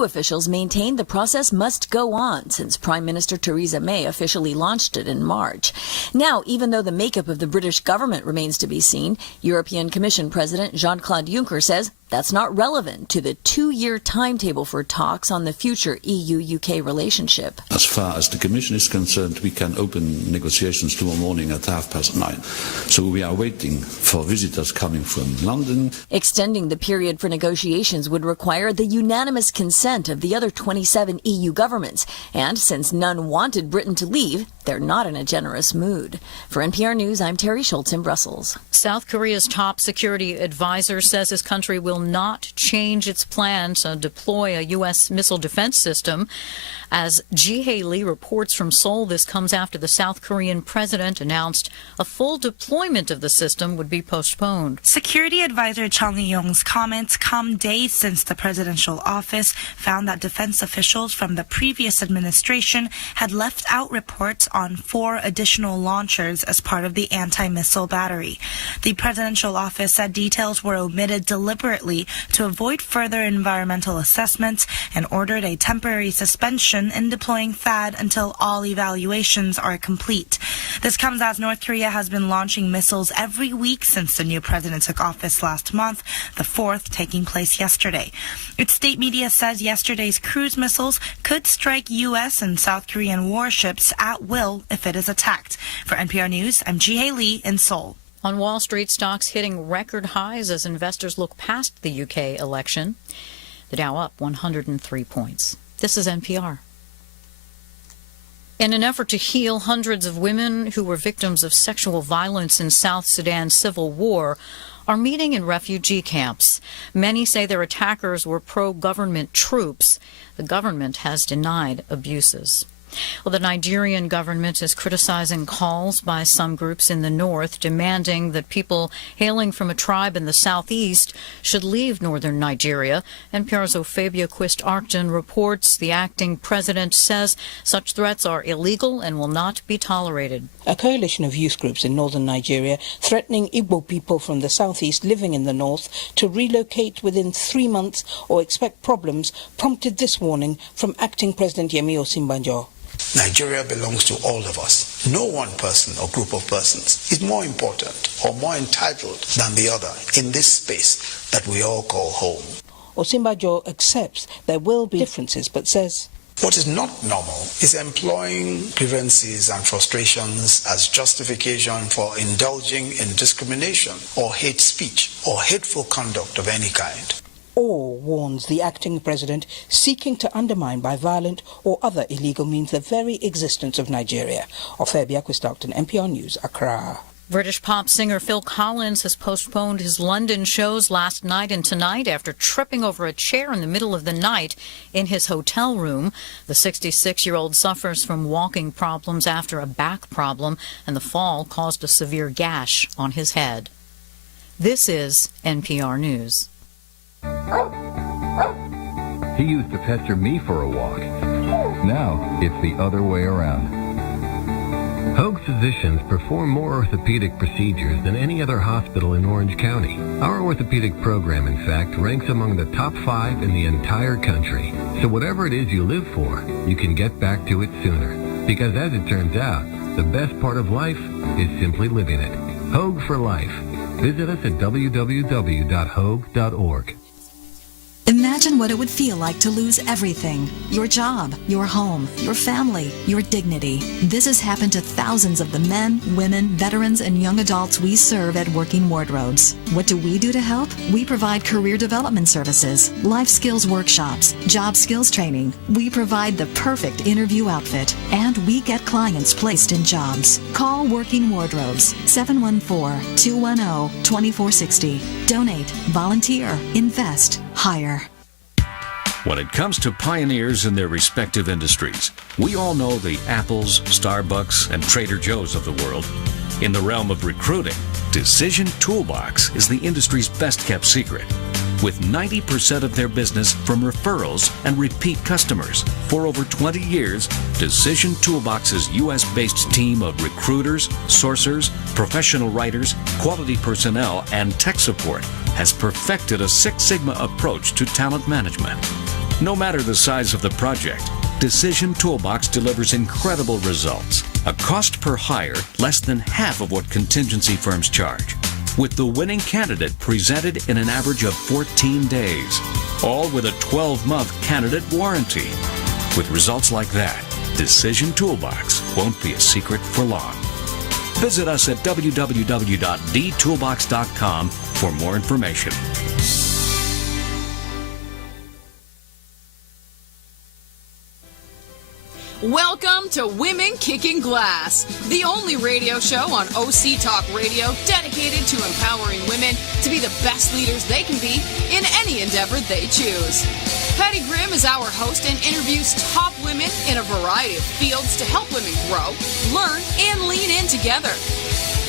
EU officials maintain the process must go on since Prime Minister Theresa May officially launched it in March. Now, even though the makeup of the British government remains to be seen, European Commission President Jean-Claude Juncker says that's not relevant to the 2-year timetable for talks on the future EU-UK relationship. As far as the Commission is concerned, we can open negotiations tomorrow morning at 9:30. So we are waiting for visitors coming from London. Extending the period for negotiations would require the unanimous consent of the other 27 EU governments. And since none wanted Britain to leave, they're not in a generous mood. For NPR News, I'm Terry Schultz in Brussels. South Korea's top security advisor says his country will not change its plans to deploy a U.S. missile defense system. As Ji-hae Lee reports from Seoul, this comes after the South Korean president announced a full deployment of the system would be postponed. Security advisor Chung Eui-yong's comments come days since the presidential office found that defense officials from the previous administration had left out reports on 4 additional launchers as part of the anti-missile battery. The presidential office said details were omitted deliberately to avoid further environmental assessments and ordered a temporary suspension in deploying THAAD until all evaluations are complete. This comes as North Korea has been launching missiles every week since the new president took office last month, the 4th taking place yesterday. Its state media says yesterday's cruise missiles could strike U.S. and South Korean warships at will if it is attacked. For NPR News, I'm Ji-hae Lee in Seoul. On Wall Street, stocks hitting record highs as investors look past the UK election. The Dow up 103 points. This is NPR. In an effort to heal hundreds of women who were victims of sexual violence in South Sudan's civil war are meeting in refugee camps. Many say their attackers were pro-government troops. The government has denied abuses. Well, the Nigerian government is criticizing calls by some groups in the north demanding that people hailing from a tribe in the southeast should leave northern Nigeria. NPR's Ophebia Quist-Arcton reports the acting president says such threats are illegal and will not be tolerated. A coalition of youth groups in northern Nigeria threatening Igbo people from the southeast living in the north to relocate within 3 months or expect problems prompted this warning from acting President Yemi Osinbajo. Nigeria belongs to all of us. No one person or group of persons is more important or more entitled than the other in this space that we all call home. Osinbajo accepts there will be differences, but says what is not normal is employing grievances and frustrations as justification for indulging in discrimination or hate speech or hateful conduct of any kind. Or, warns the acting president, seeking to undermine by violent or other illegal means the very existence of Nigeria. Ophebia Quist-Arcton, NPR News, Accra. British pop singer Phil Collins has postponed his London shows last night and tonight after tripping over a chair in the middle of the night in his hotel room. The 66-year-old suffers from walking problems after a back problem, and the fall caused a severe gash on his head. This is NPR News. He used to pester me for a walk. Now it's the other way around. Hoag physicians perform more orthopedic procedures than any other hospital in Orange County. Our orthopedic program, in fact, ranks among the top 5 in the entire country. So whatever it is you live for, you can get back to it sooner. Because as it turns out, the best part of life is simply living it. Hoag for Life. Visit us at www.hoag.org. Imagine what it would feel like to lose everything. Your job, your home, your family, your dignity. This has happened to thousands of the men, women, veterans, and young adults we serve at Working Wardrobes. What do we do to help? We provide career development services, life skills workshops, job skills training. We provide the perfect interview outfit, and we get clients placed in jobs. Call Working Wardrobes, 714-210-2460. Donate, volunteer, invest, hire. When it comes to pioneers in their respective industries, we all know the Apples, Starbucks, and Trader Joe's of the world. In the realm of recruiting, Decision Toolbox is the industry's best-kept secret, with 90% of their business from referrals and repeat customers. For over 20 years, Decision Toolbox's U.S.-based team of recruiters, sourcers, professional writers, quality personnel, and tech support has perfected a Six Sigma approach to talent management. No matter the size of the project, Decision Toolbox delivers incredible results. A cost per hire less than half of what contingency firms charge, with the winning candidate presented in an average of 14 days, all with a 12-month candidate warranty. With results like that, Decision Toolbox won't be a secret for long. Visit us at www.dtoolbox.com for more information. Welcome to Women Kicking Glass, the only radio show on OC Talk Radio dedicated to empowering women to be the best leaders they can be in any endeavor they choose. Patty Grimm is our host and interviews top women in a variety of fields to help women grow, learn, and lean in together.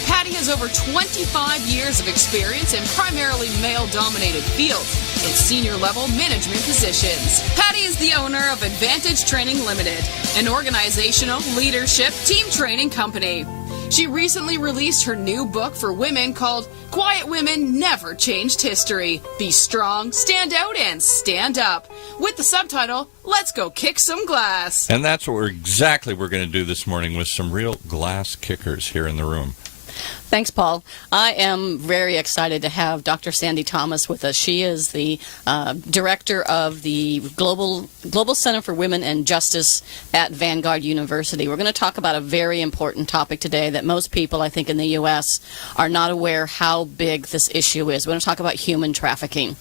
Patty has over 25 years of experience in primarily male-dominated fields in senior-level management positions. Patty is the owner of Advantage Training Limited, an organizational leadership team training company. She recently released her new book for women called Quiet Women Never Changed History. Be strong, stand out, and stand up. With the subtitle, Let's Go Kick Some Glass. And that's what we're going to do this morning with some real glass kickers here in the room. Thanks, Paul. I am very excited to have Dr. Sandy Thomas with us. She is the director of the Global Center for Women and Justice at Vanguard University. We're going to talk about a very important topic today that most people, I think, in the U.S. are not aware how big this issue is. We're going to talk about human trafficking.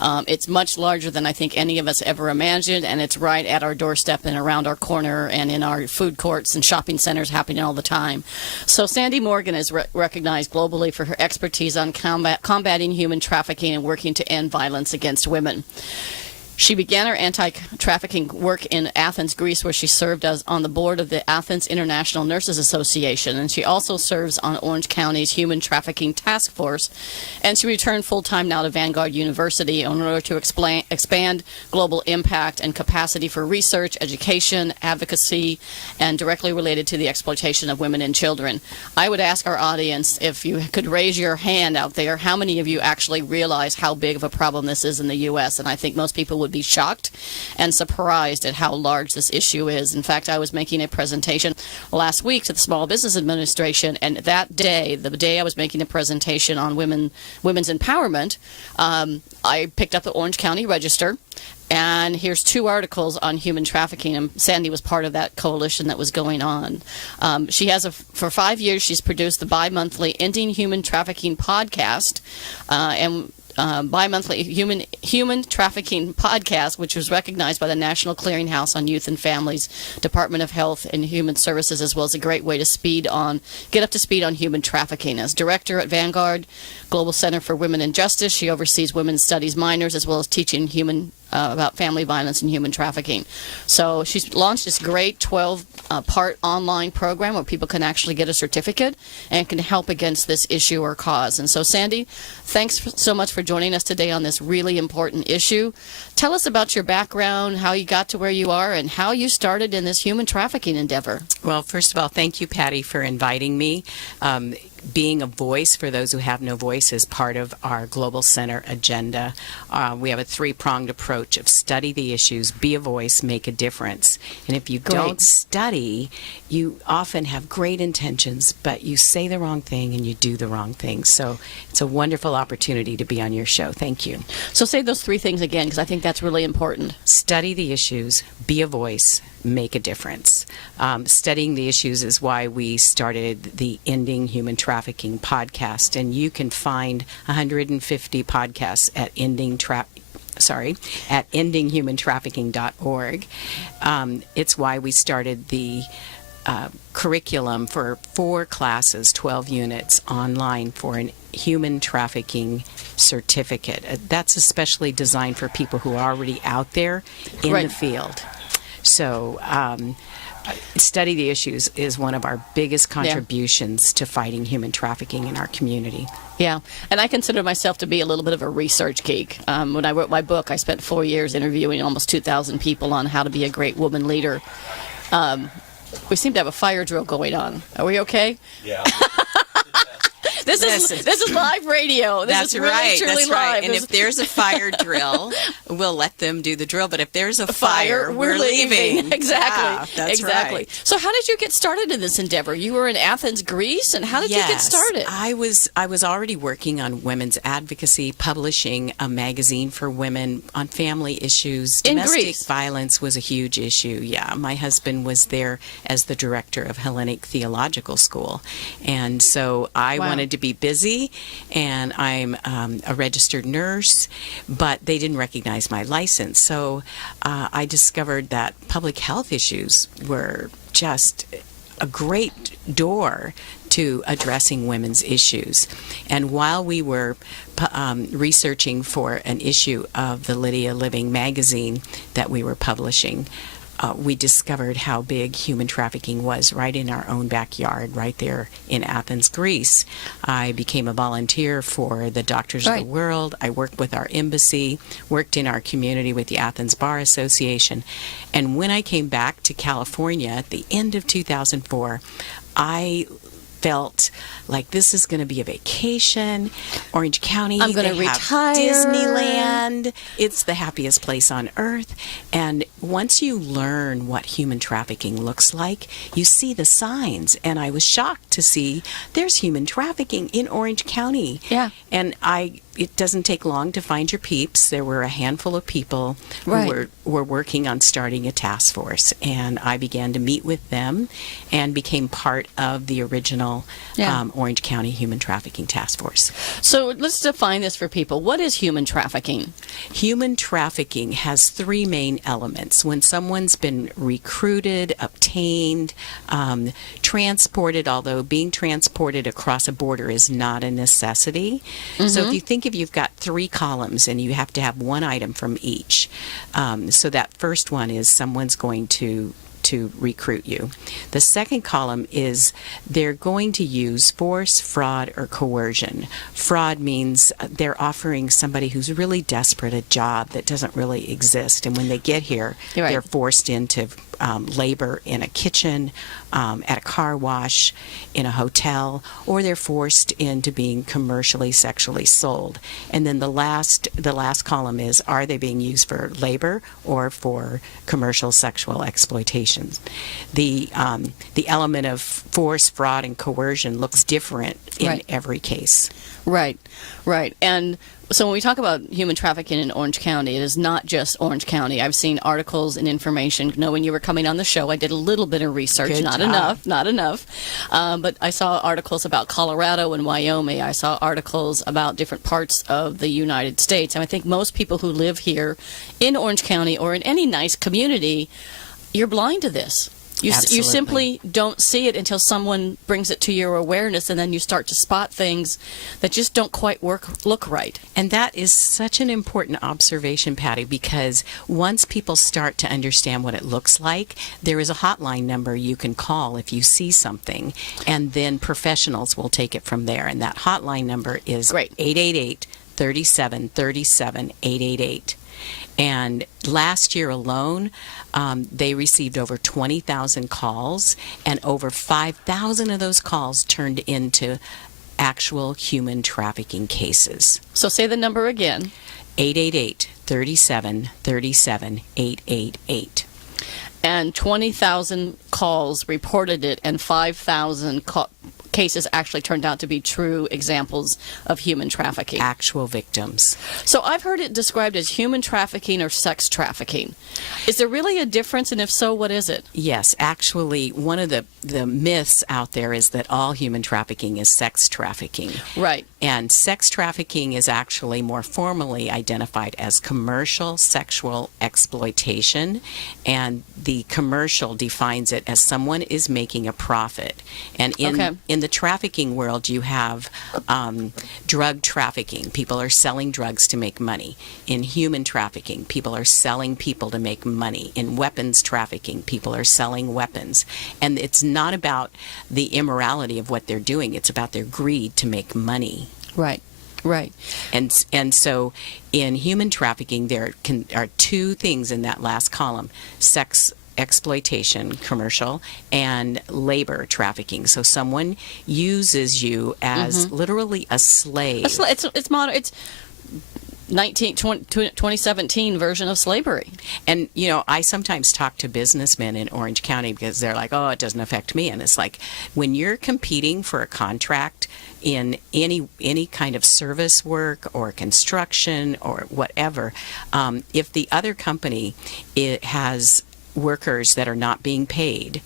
It's much larger than I think any of us ever imagined, and it's right at our doorstep and around our corner and in our food courts and shopping centers happening all the time. So Sandy Morgan is recognized globally for her expertise on combating human trafficking and working to end violence against women. She began her anti-trafficking work in Athens, Greece, where she served as on the board of the Athens International Nurses Association, and she also serves on Orange County's Human Trafficking Task Force. And she returned full-time now to Vanguard University in order to expand global impact and capacity for research, education, advocacy, and directly related to the exploitation of women and children. I would ask our audience if you could raise your hand out there, how many of you actually realize how big of a problem this is in the U.S.? And I think most people would be shocked and surprised at how large this issue is. In fact, I was making a presentation last week to the Small Business Administration, and that day, the day I was making a presentation on women's empowerment, I picked up the Orange County Register, and here's 2 articles on human trafficking, and Sandy was part of that coalition that was going on. She has, for 5 years, she's produced the bi-monthly Ending Human Trafficking podcast, and bi-monthly human trafficking podcast, which was recognized by the National Clearinghouse on Youth and Families, Department of Health and Human Services, as well as a great way to get up to speed on human trafficking. As director at Vanguard Global Center for Women and Justice, she oversees women's studies minors as well as teaching about family violence and human trafficking. So she's launched this great 12-part online program where people can actually get a certificate and can help against this issue or cause. And so, Sandy, thanks so much for joining us today on this really important issue. Tell us about your background, how you got to where you are, and how you started in this human trafficking endeavor. Well, first of all, thank you, Patty, for inviting me. Being a voice for those who have no voice is part of our Global Center agenda. We have a 3-pronged approach of study the issues, be a voice, make a difference. And if you don't study, you often have great intentions, but you say the wrong thing and you do the wrong thing. So it's a wonderful opportunity to be on your show. Thank you. So say those 3 things again, because I think that's really important. Study the issues, be a voice, make a difference. Studying the issues is why we started the Ending Human Trafficking podcast, and you can find 150 podcasts at endinghumantrafficking.org. It's why we started the curriculum for 4 classes, 12 units online for an human trafficking certificate. That's especially designed for people who are already out there in the field. So study the issues is one of our biggest contributions to fighting human trafficking in our community. Yeah, and I consider myself to be a little bit of a research geek. When I wrote my book, I spent 4 years interviewing almost 2,000 people on how to be a great woman leader. We seem to have a fire drill going on. Are we okay? Yeah. This is live radio. This That's is really, right. truly That's live. right. And if there's a fire drill, we'll let them do the drill. But if there's a fire, we're leaving. Exactly. Yeah, that's exactly. right. So how did you get started in this endeavor? You were in Athens, Greece, and how did you get started? I was already working on women's advocacy, publishing a magazine for women on family issues. In Domestic Greece. violence was a huge issue. Yeah, my husband was there as the director of Hellenic Theological School, and so I wanted to be busy, and I'm a registered nurse, but they didn't recognize my license. So I discovered that public health issues were just a great door to addressing women's issues. And while we were researching for an issue of the Lydia Living magazine that we were publishing, we discovered how big human trafficking was right in our own backyard, right there in Athens, Greece. I became a volunteer for the Doctors of the World. I worked with our embassy, worked in our community with the Athens Bar Association. And when I came back to California at the end of 2004, I felt like this is going to be a vacation. Orange County, I'm going to retire. Disneyland. It's the happiest place on earth. And once you learn what human trafficking looks like, you see the signs. And I was shocked to see there's human trafficking in Orange County. Yeah. And it doesn't take long to find your peeps. There were a handful of people who were working on starting a task force, and I began to meet with them and became part of the original Orange County Human Trafficking Task Force. So let's define this for people. What is human trafficking? Human trafficking has three main elements. When someone's been recruited, obtained, transported, although being transported across a border is not a necessity. So if you think if you've got three columns and you have to have one item from each, so that first one is someone's going to recruit you. The second column is they're going to use force, fraud, or coercion. Fraud means they're offering somebody who's really desperate a job that doesn't really exist, and when they get here, they're forced into labor in a kitchen, at a car wash, in a hotel, or they're forced into being commercially sexually sold. And then the last column is, are they being used for labor or for commercial sexual exploitation? The element of force, fraud, and coercion looks different in every case. Right. And so when we talk about human trafficking in Orange County, it is not just Orange County. I've seen articles and information. Knowing you were coming on the show, I did a little bit of research. Good not job. enough. But I saw articles about Colorado and Wyoming. I saw articles about different parts of the United States. And I think most people who live here in Orange County or in any nice community, you're blind to this. You simply don't see it until someone brings it to your awareness, and then you start to spot things that just don't quite look right. And that is such an important observation, Patty, because once people start to understand what it looks like, there is a hotline number you can call if you see something, and then professionals will take it from there. And that hotline number is 888-3737-888. And last year alone, they received over 20,000 calls, and over 5,000 of those calls turned into actual human trafficking cases. So say the number again. 888-3737-888. And 20,000 calls reported it, and 5,000 cases actually turned out to be true examples of human trafficking. Actual victims. So I've heard it described as human trafficking or sex trafficking. Is there really a difference, and if so, what is it? Yes, actually, one of the myths out there is that all human trafficking is sex trafficking. Right. And sex trafficking is actually more formally identified as commercial sexual exploitation, and the commercial defines it as someone is making a profit. And in the trafficking world, you have drug trafficking. People are selling drugs to make money. In human trafficking, people are selling people to make money. In weapons trafficking, people are selling weapons. And it's not about the immorality of what they're doing. It's about their greed to make money. Right. And so in human trafficking, there are two things in that last column: sex exploitation, commercial, and labor trafficking. So someone uses you as literally a slave. It's modern. It's 2017 version of slavery. And, you know, I sometimes talk to businessmen in Orange County because they're like, oh, it doesn't affect me. And it's like, when you're competing for a contract in any kind of service work or construction or whatever, if the other company has workers that are not being paid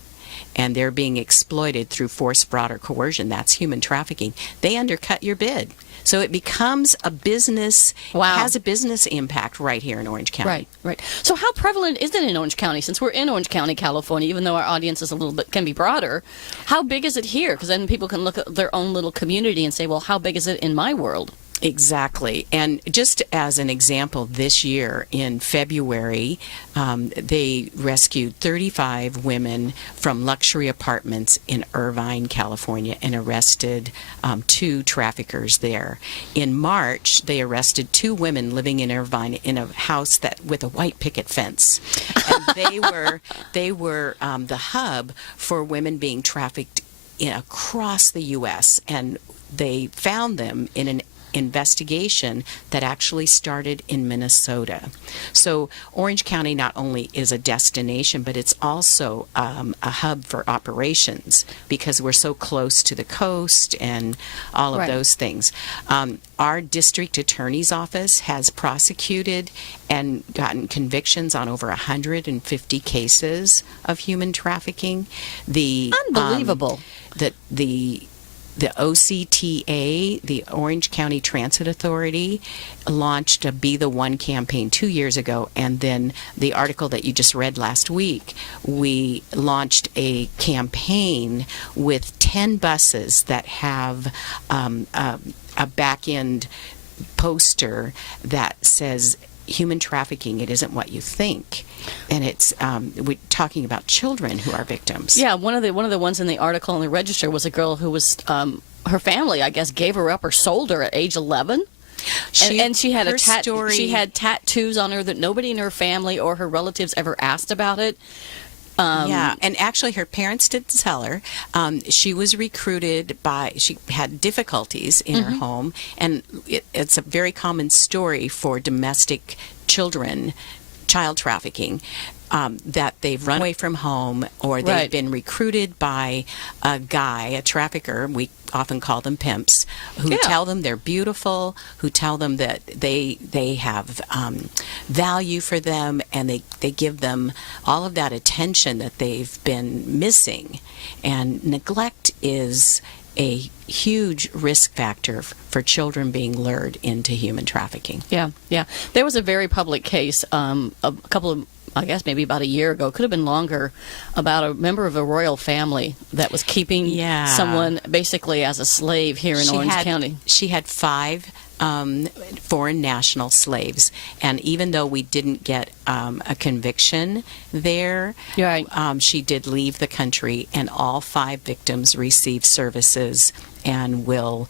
and they're being exploited through force, fraud, or coercion, that's human trafficking. They undercut your bid. So it becomes a business, has a business impact right here in Orange County. Right. So how prevalent is it in Orange County? Since we're in Orange County, California, even though our audience is a little bit, can be broader, how big is it here? Because then people can look at their own little community and say, well, how big is it in my world? Exactly. And just as an example, this year in February, they rescued 35 women from luxury apartments in Irvine, California, and arrested 2 traffickers there. In March, they arrested 2 women living in Irvine in a house with a white picket fence. And they were the hub for women being trafficked across the U.S., and they found them in an investigation that actually started in Minnesota. So Orange County not only is a destination, but it's also a hub for operations because we're so close to the coast and all of those things. Our district attorney's office has prosecuted and gotten convictions on over 150 cases of human trafficking. Unbelievable. The OCTA, the Orange County Transit Authority, launched a Be the One campaign 2 years ago, and then the article that you just read last week, we launched a campaign with 10 buses that have a back-end poster that says, human trafficking, it isn't what you think. And it's we're talking about children who are victims. Yeah, one of the ones in the article in the Register was a girl who was her family, I guess, gave her up or sold her at age 11. And she had she had tattoos on her that nobody in her family or her relatives ever asked about it. Yeah, and actually her parents didn't tell her. She was recruited she had difficulties in her home, and it's a very common story for domestic child trafficking. That they've run away from home or they've been recruited by a guy, a trafficker, we often call them pimps, who tell them they're beautiful, who tell them that they have value for them, and they give them all of that attention that they've been missing. And neglect is a huge risk factor for children being lured into human trafficking. Yeah. There was a very public case a couple of, I guess maybe about a year ago, could have been longer, about a member of a royal family that was keeping someone basically as a slave here in Orange County. She had 5 foreign national slaves, and even though we didn't get a conviction there, she did leave the country, and all 5 victims received services and will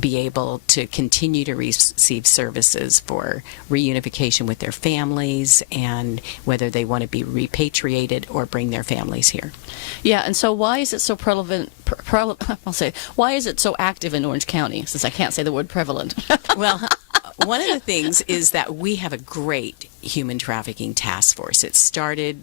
be able to continue to receive services for reunification with their families, and whether they want to be repatriated or bring their families here. Yeah, and so why is it so prevalent? Why is it so active in Orange County? Since I can't say the word prevalent. Well, one of the things is that we have a great human trafficking task force. It started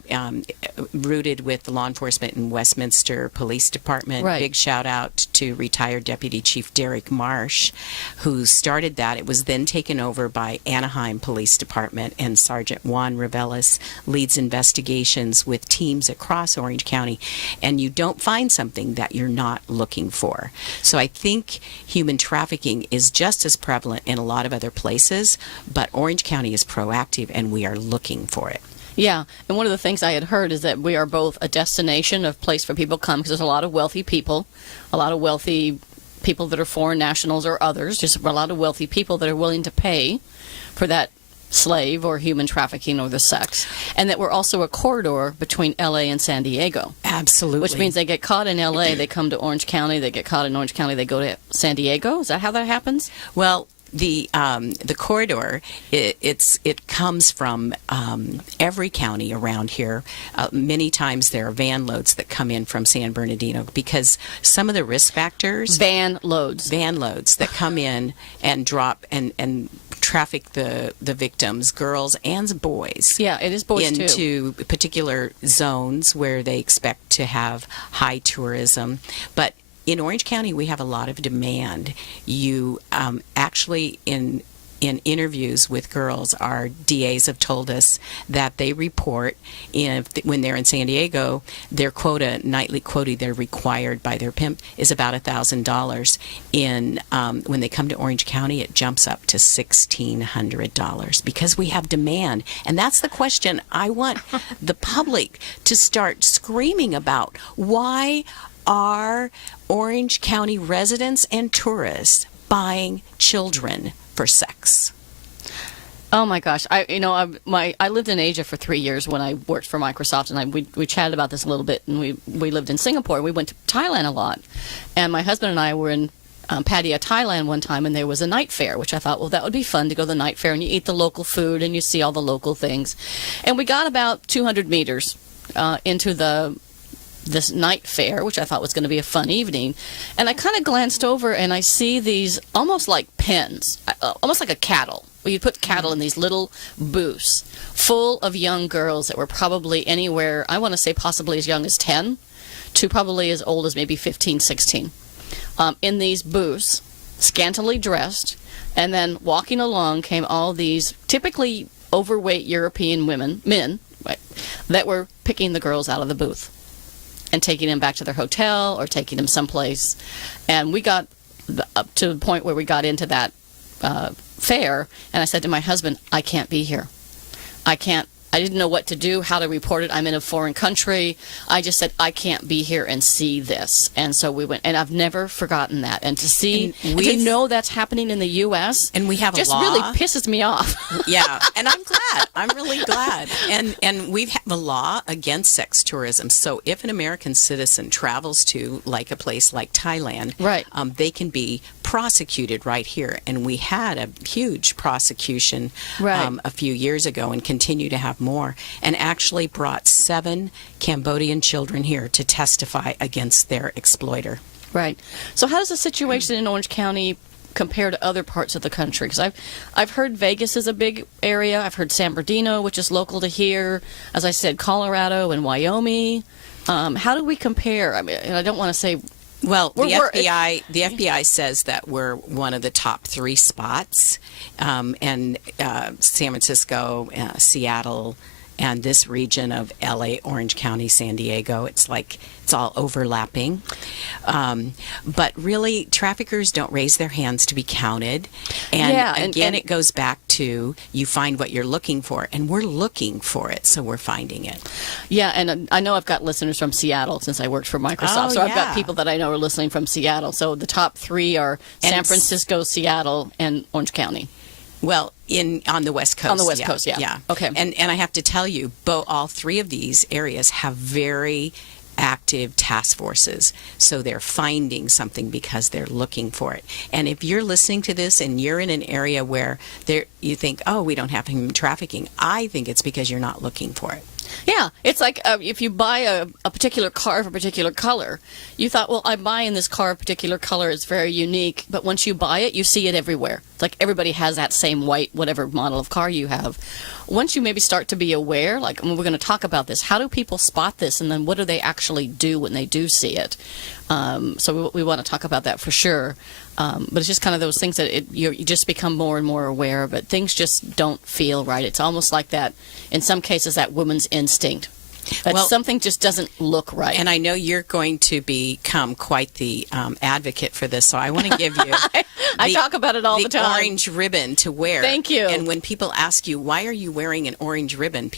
rooted with the law enforcement in Westminster Police Department. Big shout out to retired Deputy Chief Derek Marsh, who started that. It was then taken over by Anaheim Police Department, and Sergeant Juan Reveles leads investigations with teams across Orange County. And you don't find something that you're not looking for. So I think human trafficking is just as prevalent in a lot of other places, but Orange County is proactive and we are looking for it. Yeah, and one of the things I had heard is that we are both a destination, a place for people to come, because there's a lot of wealthy people that are foreign nationals or others, just a lot of wealthy people that are willing to pay for that slave or human trafficking or the sex, and that we're also a corridor between LA and San Diego. Absolutely. Which means they get caught in LA, they come to Orange County, they get caught in Orange County, they go to San Diego. Is that how that happens? Well, the corridor, it comes from every county around here. Many times there are van loads that come in from San Bernardino because some of the risk factors. Van loads that come in and drop and traffic the victims, girls and boys. Yeah, it is boys into too. Particular zones where they expect to have high tourism. But in Orange County, we have a lot of demand. You actually, in interviews with girls, our DAs have told us that they report when they're in San Diego, their nightly quota they're required by their pimp is about $1,000. When they come to Orange County, it jumps up to $1,600 because we have demand. And that's the question I want the public to start screaming about. Why are Orange County residents and tourists buying children for sex? Oh my gosh! I lived in Asia for 3 years when I worked for Microsoft, and we chatted about this a little bit. And we lived in Singapore. We went to Thailand a lot, and my husband and I were in Pattaya, Thailand one time, and there was a night fair, which I thought, well, that would be fun to go to the night fair, and you eat the local food and you see all the local things. And we got about 200 meters into this night fair, which I thought was going to be a fun evening, and I kind of glanced over and I see these almost like pens, almost like a cattle, where you put cattle in these little booths full of young girls that were probably anywhere, I want to say possibly as young as 10 to probably as old as maybe 15, 16, in these booths, scantily dressed, and then walking along came all these typically overweight European men, right, that were picking the girls out of the booth and taking them back to their hotel or taking them someplace. And we got up to the point where we got into that fair, and I said to my husband, I can't be here. I didn't know what to do, how to report it. I'm in a foreign country. I just said, I can't be here and see this. And so we went, and I've never forgotten that. And to see, and to know that's happening in the U.S., and we have just a law. really pisses me off. Yeah, and I'm glad. I'm really glad. And we have a law against sex tourism. So if an American citizen travels to like a place like Thailand, right, they can be prosecuted right here. And we had a huge prosecution a few years ago and continue to have more, and actually brought 7 Cambodian children here to testify against their exploiter. Right. So how does the situation in Orange County compare to other parts of the country? Because I've heard Vegas is a big area. I've heard San Bernardino, which is local to here. As I said, Colorado and Wyoming. How do we compare? I mean, I don't want to say. Well, the FBI says that we're one of the top 3 spots, and San Francisco, Seattle, and this region of LA, Orange County, San Diego, it's all overlapping. But really, traffickers don't raise their hands to be counted. And again, it goes back to you find what you're looking for, and we're looking for it, so we're finding it. Yeah, and I know I've got listeners from Seattle since I worked for Microsoft, so I've got people that I know are listening from Seattle. So the top 3 are San Francisco, Seattle, and Orange County. Well, on the West Coast. On the West Coast, yeah. Okay. And I have to tell you, all 3 of these areas have very active task forces. So they're finding something because they're looking for it. And if you're listening to this and you're in an area where you think, oh, we don't have human trafficking, I think it's because you're not looking for it. Yeah, it's like if you buy a particular car of a particular color, you thought, well, I'm buying this car of a particular color, it's very unique, but once you buy it, you see it everywhere. It's like everybody has that same white, whatever model of car you have. Once you maybe start to be aware, like, we're going to talk about this, how do people spot this, and then what do they actually do when they do see it? So we want to talk about that for sure. But it's just kind of those things that you just become more and more aware of it. Things just don't feel right. It's almost like that, in some cases, that woman's instinct. That something just doesn't look right. And I know you're going to become quite the advocate for this, so I want to give you I talk about it all the time. Orange ribbon to wear. Thank you. And when people ask you, why are you wearing an orange ribbon?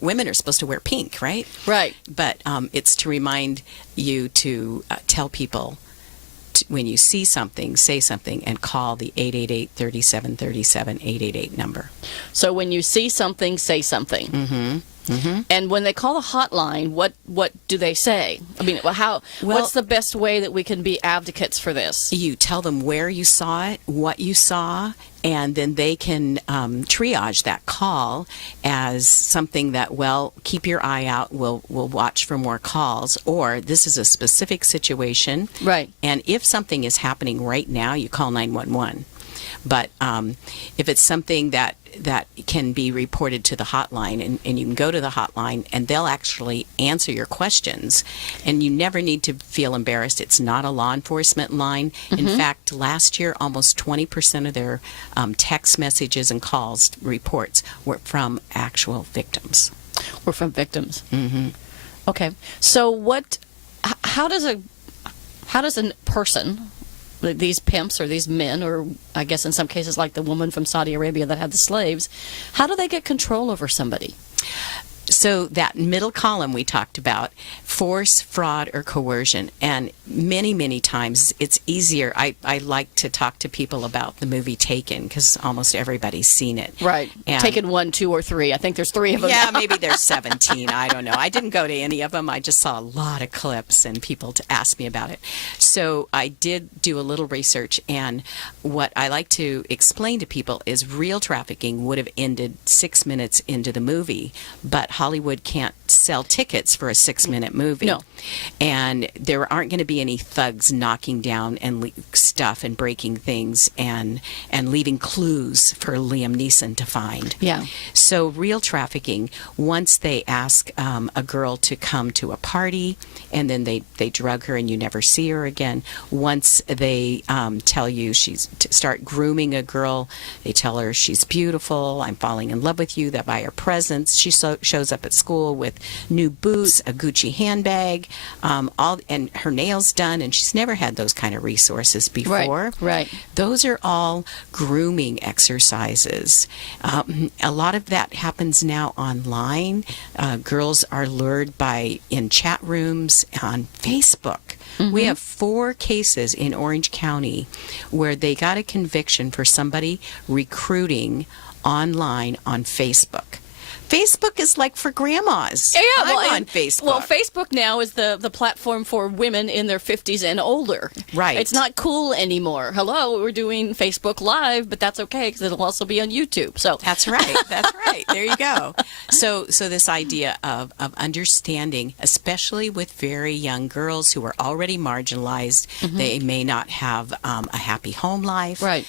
Women are supposed to wear pink, right? Right. But it's to remind you to tell people, when you see something, say something, and call the 888-3737 888 number. So when you see something, say something. Mm-hmm. And when they call the hotline, what do they say? I mean, what's the best way that we can be advocates for this? You tell them where you saw it, what you saw, and then they can triage that call as something that, well, keep your eye out, we'll watch for more calls, or this is a specific situation. Right. And if something is happening right now, you call 911. But if it's something that can be reported to the hotline, and you can go to the hotline, and they'll actually answer your questions, and you never need to feel embarrassed. It's not a law enforcement line. In fact, last year, almost 20% of their text messages and calls reports were from actual victims. Were from victims. Okay. So how does a person, these pimps or these men, or I guess in some cases like the woman from Saudi Arabia that had the slaves, how do they get control over somebody? So that middle column we talked about, force, fraud, or coercion. And many, many times it's easier. I like to talk to people about the movie Taken, because almost everybody's seen it. Right. And Taken 1, 2, or 3. I think there's 3 of them. Yeah, maybe there's 17. I don't know. I didn't go to any of them. I just saw a lot of clips and people to ask me about it. So I did do a little research, and what I like to explain to people is real trafficking would have ended 6 minutes into the movie, but Hollywood can't sell tickets for a 6-minute movie. No. And there aren't going to be any thugs knocking down and stuff and breaking things and leaving clues for Liam Neeson to find. Yeah. So real trafficking, once they ask a girl to come to a party, and then they drug her and you never see her again. Once they tell you to start grooming a girl, they tell her she's beautiful, I'm falling in love with you, that buy her presents. She shows up at school with new boots, a Gucci handbag, and her nails done, and she's never had those kind of resources before. Right. Those are all grooming exercises. A lot of that happens now online. Girls are lured in chat rooms on Facebook. We have 4 cases in Orange County where they got a conviction for somebody recruiting online on Facebook. Facebook is like for grandmas. Yeah, I'm on Facebook. Well, Facebook now is the platform for women in their 50s and older. Right. It's not cool anymore. Hello, we're doing Facebook Live, but that's okay because it'll also be on YouTube. So that's right. That's right. There you go. So this idea of understanding, especially with very young girls who are already marginalized, they may not have a happy home life. Right.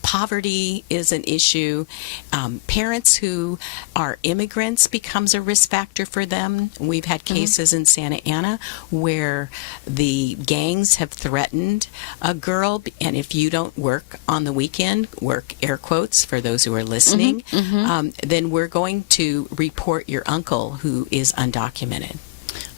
Poverty is an issue. Parents who are immigrants becomes a risk factor for them. We've had cases in Santa Ana where the gangs have threatened a girl, and if you don't work on the weekend, work air quotes for those who are listening, then we're going to report your uncle who is undocumented.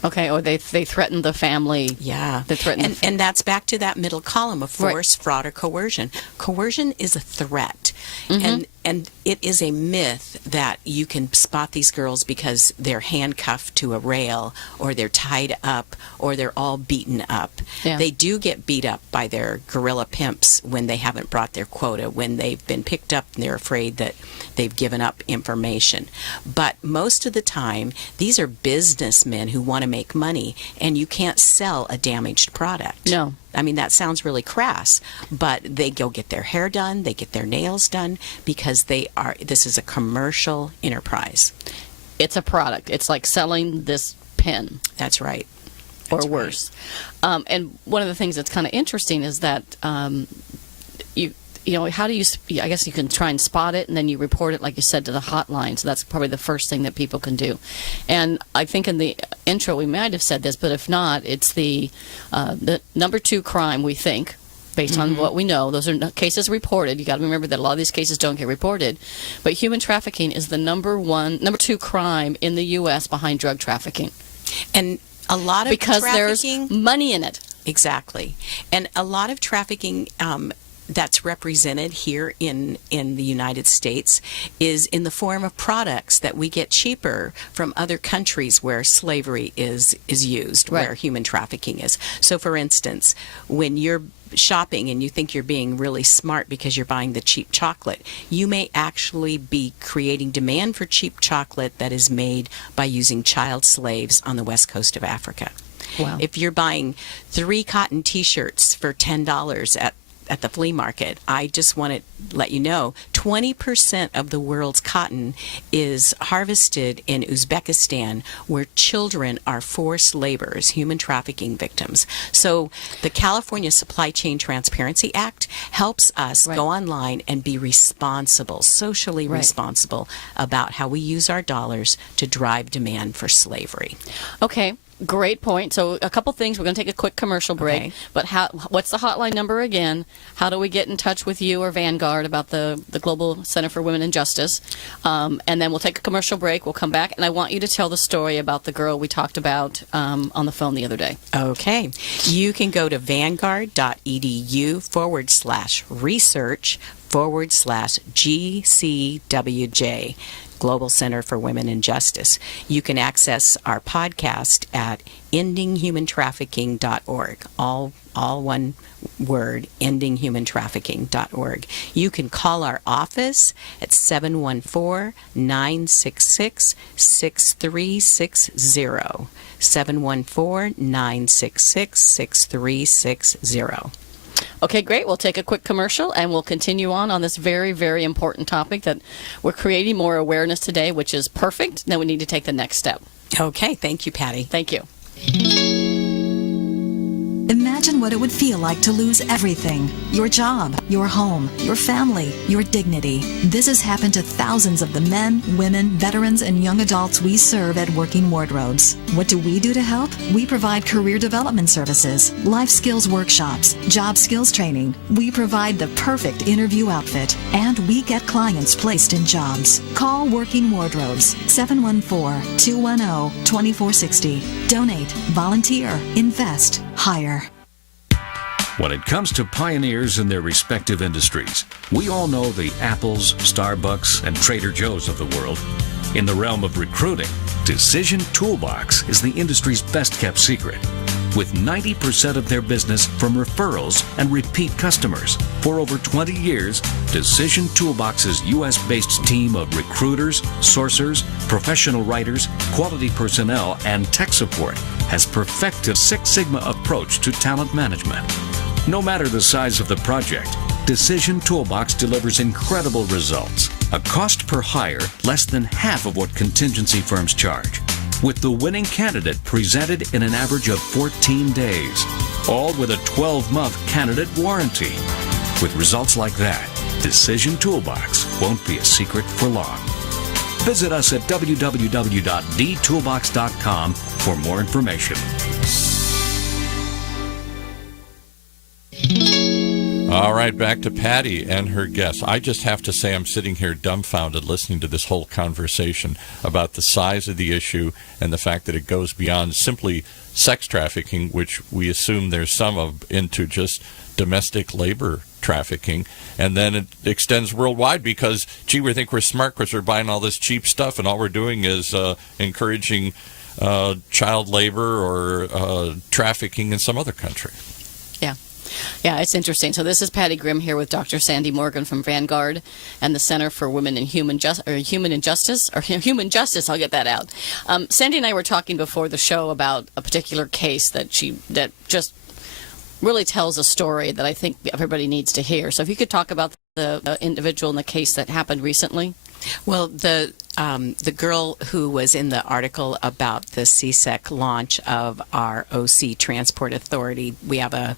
Okay, or they threaten the family. Yeah. They threaten and that's back to that middle column of force, fraud, or coercion. Coercion is a threat. And it is a myth that you can spot these girls because they're handcuffed to a rail, or they're tied up, or they're all beaten up. Yeah. They do get beat up by their guerrilla pimps when they haven't brought their quota, when they've been picked up and they're afraid that they've given up information. But most of the time, these are businessmen who want to make money, and you can't sell a damaged product. No. I mean, that sounds really crass, but they go get their hair done, they get their nails done, because this is a commercial enterprise. It's a product. It's like selling this pen. That's right. Or worse. Right. And one of the things that's kind of interesting is that you know, how do you, I guess you can try and spot it, and then you report it, like you said, to the hotline. So that's probably the first thing that people can do. And I think in the intro we might have said this, but if not, it's the number 2 crime, we think, based on what we know. Those are cases reported. You got to remember that a lot of these cases don't get reported. But human trafficking is the number 2 crime in the U.S. behind drug trafficking. And a lot of because trafficking, there's money in it. Exactly. And a lot of trafficking that's represented here in the United States is in the form of products that we get cheaper from other countries where slavery is used, where human trafficking is. So, for instance, when you're shopping and you think you're being really smart because you're buying the cheap chocolate, you may actually be creating demand for cheap chocolate that is made by using child slaves on the west coast of Africa. Wow. If you're buying 3 cotton T-shirts for $10 at the flea market, I just want to let you know 20% of the world's cotton is harvested in Uzbekistan, where children are forced laborers, human trafficking victims. So the California Supply Chain Transparency Act helps us go online and be responsible, socially responsible about how we use our dollars to drive demand for slavery. Okay. Great point. So a couple things. We're going to take a quick commercial break. Okay. But what's the hotline number again? How do we get in touch with you or Vanguard about the Global Center for Women and Justice? And then we'll take a commercial break. We'll come back. And I want you to tell the story about the girl we talked about on the phone the other day. Okay. You can go to vanguard.edu/research/GCWJ. Global Center for Women and Justice. You can access our podcast at endinghumantrafficking.org. All one word, endinghumantrafficking.org. You can call our office at 714-966-6360. 714-966-6360. Okay, great. We'll take a quick commercial and we'll continue on this very, very important topic that we're creating more awareness today, which is perfect. Now we need to take the next step. Okay, thank you, Patty. Thank you. Imagine what it would feel like to lose everything. Your job, your home, your family, your dignity. This has happened to thousands of the men, women, veterans, and young adults we serve at Working Wardrobes. What do we do to help? We provide career development services, life skills workshops, job skills training. We provide the perfect interview outfit, and we get clients placed in jobs. Call Working Wardrobes, 714-210-2460. Donate, volunteer, invest, hire. When it comes to pioneers in their respective industries, we all know the Apples, Starbucks, and Trader Joe's of the world. In the realm of recruiting, Decision Toolbox is the industry's best-kept secret, with 90% of their business from referrals and repeat customers. For over 20 years, Decision Toolbox's U.S.-based team of recruiters, sourcers, professional writers, quality personnel, and tech support has perfected a Six Sigma approach to talent management. No matter the size of the project, Decision Toolbox delivers incredible results. A cost per hire less than half of what contingency firms charge, with the winning candidate presented in an average of 14 days, all with a 12-month candidate warranty. With results like that, Decision Toolbox won't be a secret for long. Visit us at www.dtoolbox.com for more information. All right, back to Patty and her guests. I just have to say I'm sitting here dumbfounded listening to this whole conversation about the size of the issue and the fact that it goes beyond simply sex trafficking, which we assume there's some of, into just domestic labor trafficking. And then it extends worldwide because, gee, we think we're smart because we're buying all this cheap stuff and all we're doing is encouraging child labor or trafficking in some other country. Yeah, it's interesting. So this is Patty Grimm here with Dr. Sandy Morgan from Vanguard and the Center for Women and Human Justice. I'll get that out. Sandy and I were talking before the show about a particular case that just really tells a story that I think everybody needs to hear. So if you could talk about the individual in the case that happened recently. Well, the girl who was in the article about the CSEC launch of our OC Transport Authority, we have a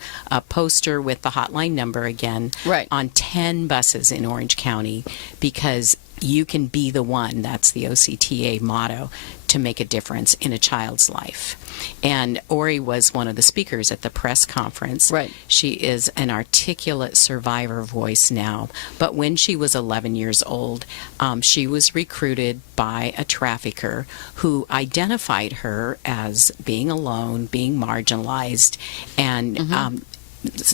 poster with the hotline number again on 10 buses in Orange County, because you can be the one, that's the OCTA motto, to make a difference in a child's life. And Ori was one of the speakers at the press conference. Right. She is an articulate survivor voice now. But when she was 11 years old, she was recruited by a trafficker who identified her as being alone, being marginalized, and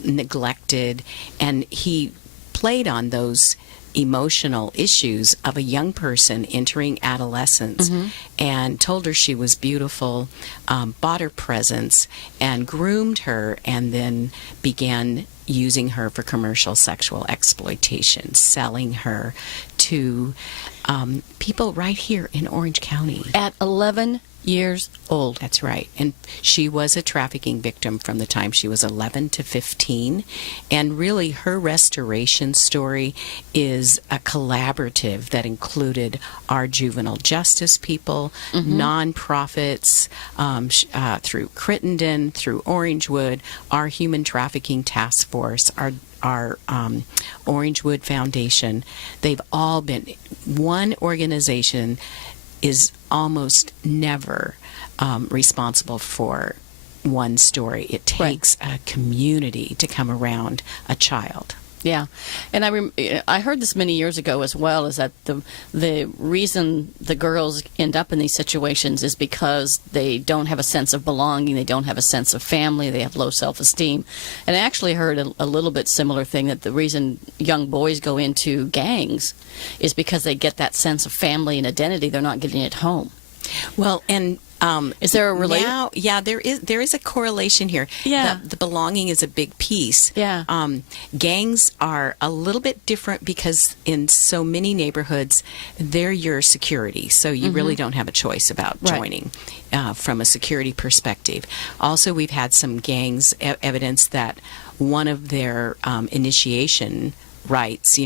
neglected. And he played on those emotional issues of a young person entering adolescence, and told her she was beautiful, bought her presents, and groomed her, and then began using her for commercial sexual exploitation, selling her to people right here in Orange County. At 11 years old. That's right. And she was a trafficking victim from the time she was 11 to 15. And really, her restoration story is a collaborative that included our juvenile justice people, nonprofits, through Crittenden, through Orangewood, our human trafficking task force, our Orangewood Foundation. They've all been, one organization is almost never responsible for one story. It takes a community to come around a child. Yeah, and I heard this many years ago as well, is that the reason the girls end up in these situations is because they don't have a sense of belonging, they don't have a sense of family, they have low self-esteem. And I actually heard a little bit similar thing, that the reason young boys go into gangs is because they get that sense of family and identity they're not getting at home. Well, and is there a relation? Yeah, there is a correlation here. Yeah, the belonging is a big piece. Yeah, gangs are a little bit different because in so many neighborhoods, they're your security, so you really don't have a choice about joining from a security perspective. Also, we've had some gangs evidence that one of their initiation rights,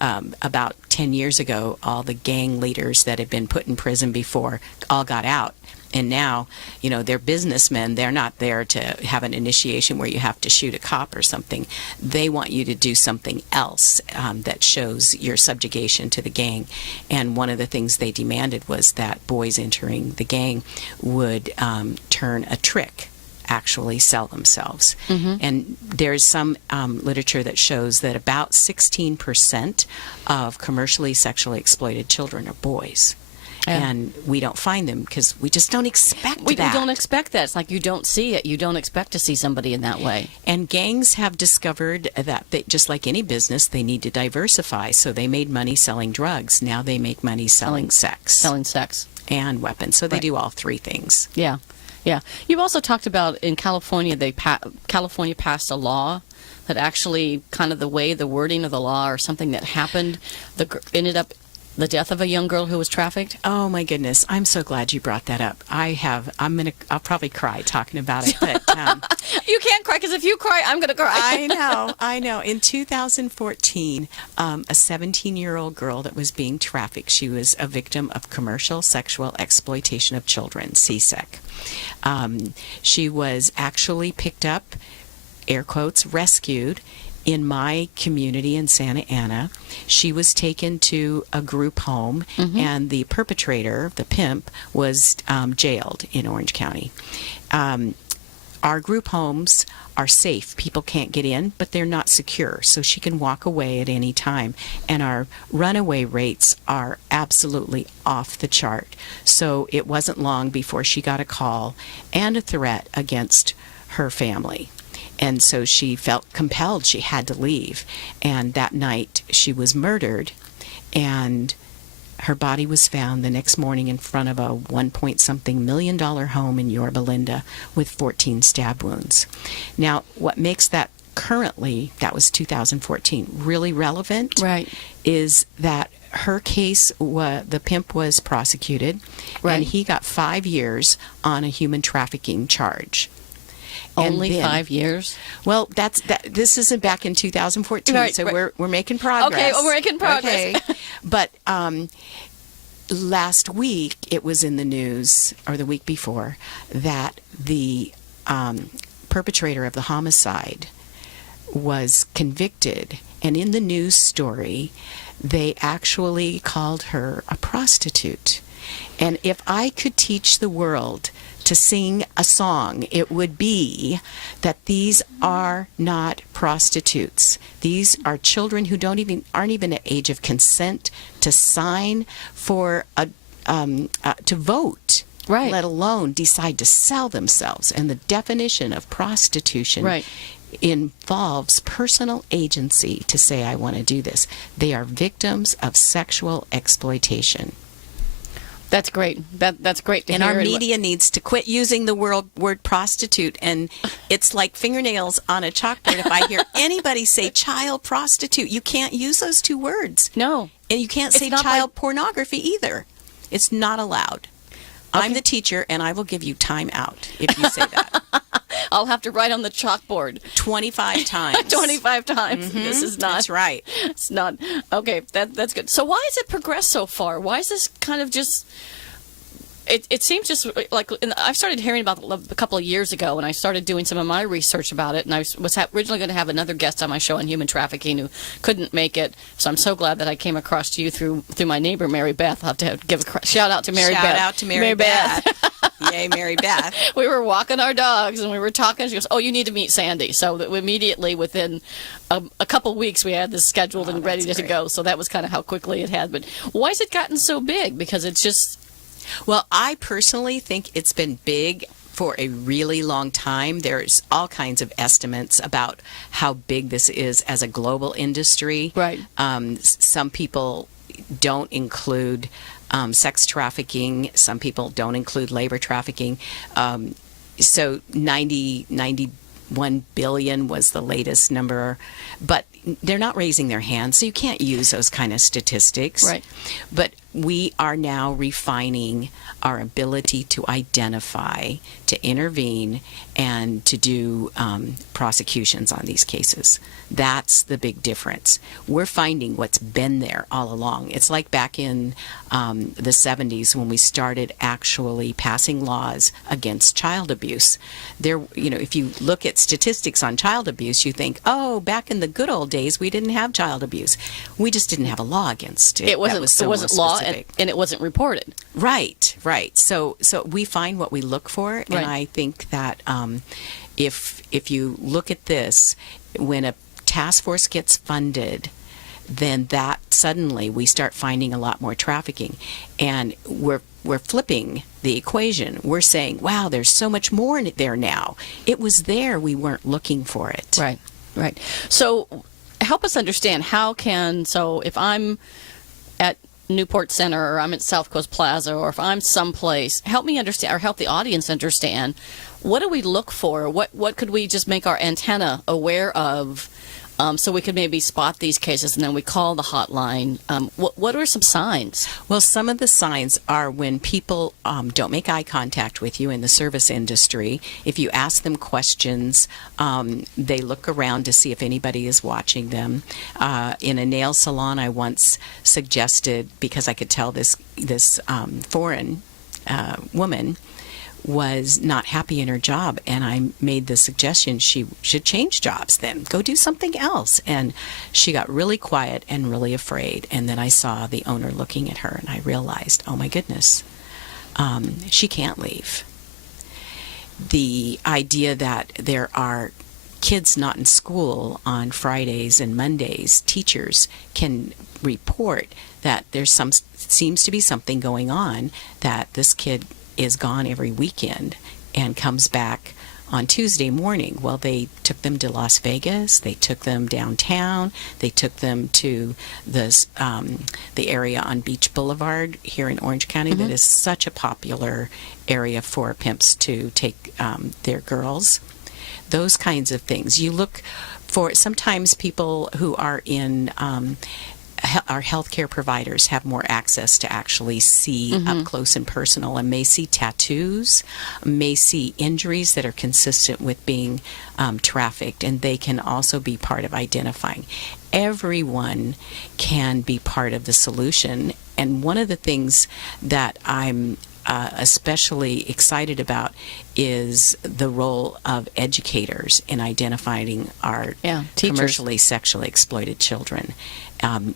about 10 years ago, all the gang leaders that had been put in prison before all got out. And now, they're businessmen. They're not there to have an initiation where you have to shoot a cop or something. They want you to do something else that shows your subjugation to the gang. And one of the things they demanded was that boys entering the gang would turn a trick, actually sell themselves. And there's some literature that shows that about 16% of commercially sexually exploited children are boys. And we don't find them because we just don't expect that. We don't expect that. It's like you don't see it. You don't expect to see somebody in that way. And gangs have discovered that just like any business, they need to diversify. So they made money selling drugs. Now they make money selling sex. Selling sex. And weapons. So they do all three things. Yeah. Yeah. You've also talked about in California, California passed a law that actually kind of the wording of the law or something that happened ended up the death of a young girl who was trafficked. Oh my goodness! I'm so glad you brought that up. I'll probably cry talking about it. But you can't cry because if you cry, I'm going to cry. I know. In 2014, a 17-year-old girl that was being trafficked. She was a victim of commercial sexual exploitation of children, CSEC. She was actually picked up, air quotes, rescued, in my community in Santa Ana. She was taken to a group home, and the perpetrator, the pimp, was jailed in Orange County. Our group homes are safe. People can't get in, but they're not secure, so she can walk away at any time. And our runaway rates are absolutely off the chart. So it wasn't long before she got a call and a threat against her family. And so she felt compelled. She had to leave. And that night she was murdered, and her body was found the next morning in front of a $1.something million home in Yorba Linda with 14 stab wounds. Now, what makes that currently, that was 2014, really relevant is that her case, the pimp was prosecuted, and he got 5 years on a human trafficking charge. Only 5 years? Well, this isn't back in 2014, so we're making progress. Okay, well, we're making progress. Okay. But last week, it was in the news, or the week before, that the perpetrator of the homicide was convicted. And in the news story, they actually called her a prostitute. And if I could teach the world to sing a song, it would be that these are not prostitutes. These are children who aren't even at age of consent to sign for to vote, let alone decide to sell themselves. And the definition of prostitution involves personal agency to say, I want to do this. They are victims of sexual exploitation. That's great. That's great to and hear. And our media needs to quit using the word prostitute. And it's like fingernails on a chalkboard. If I hear anybody say child prostitute, you can't use those two words. No. And you can't say child pornography either. It's not allowed. Okay. I'm the teacher, and I will give you time out if you say that. I'll have to write on the chalkboard 25 times. 25 times. Mm-hmm. This is not. That's right. It's not. Okay, that's good. So why has it progressed so far? Why is this kind of just? It seems just like I started hearing about it a couple of years ago, and I started doing some of my research about it. And I was originally going to have another guest on my show on human trafficking who couldn't make it. So I'm so glad that I came across you through my neighbor Mary Beth. I'll have to give a shout out to Mary Beth. Shout out to Mary Beth. Yay, Mary Beth. We were walking our dogs and we were talking. She goes, "Oh, you need to meet Sandy." So that immediately within a couple weeks we had this scheduled and ready to go. So that was kind of how quickly it had. But why has it gotten so big? Because it's just. Well, I personally think it's been big for a really long time. There's all kinds of estimates about how big this is as a global industry. Right. Some people don't include sex trafficking. Some people don't include labor trafficking. So 91 billion was the latest number. But they're not raising their hands, so you can't use those kind of statistics. Right. But we are now refining our ability to identify, to intervene, and to do prosecutions on these cases. That's the big difference. We're finding what's been there all along. It's like back in the 70s when we started actually passing laws against child abuse. There, if you look at statistics on child abuse, you think, oh, back in the good old days, we didn't have child abuse. We just didn't have a law against it. It wasn't law, and it wasn't reported. Right. So we find what we look for, and right. I think that if you look at this, when a task force gets funded, then that suddenly we start finding a lot more trafficking, and we're flipping the equation. We're saying, wow, there's so much more there now. It was there, we weren't looking for it. Right. So help us understand so if I'm at Newport Center or I'm at South Coast Plaza or if I'm someplace, help me understand or help the audience understand, what do we look for? What could we just make our antenna aware of so we could maybe spot these cases, and then we call the hotline? What are some signs? Well, some of the signs are when people don't make eye contact with you in the service industry. If you ask them questions, they look around to see if anybody is watching them. In a nail salon, I once suggested, because I could tell this foreign woman was not happy in her job, and I made the suggestion she should change jobs, then go do something else. And she got really quiet and really afraid, and then I saw the owner looking at her, and I realized, oh my goodness, she can't leave. The idea that there are kids not in school on Fridays and Mondays, teachers can report that seems to be something going on, that this kid is gone every weekend and comes back on Tuesday morning. Well, they took them to Las Vegas, they took them downtown, they took them to the area on Beach Boulevard here in Orange County that is such a popular area for pimps to take their girls. Those kinds of things. You look for, sometimes people who are in our healthcare providers have more access to actually see up close and personal, and may see tattoos, may see injuries that are consistent with being trafficked, and they can also be part of identifying. Everyone can be part of the solution, and one of the things that I'm especially excited about is the role of educators in identifying our commercially sexually exploited children.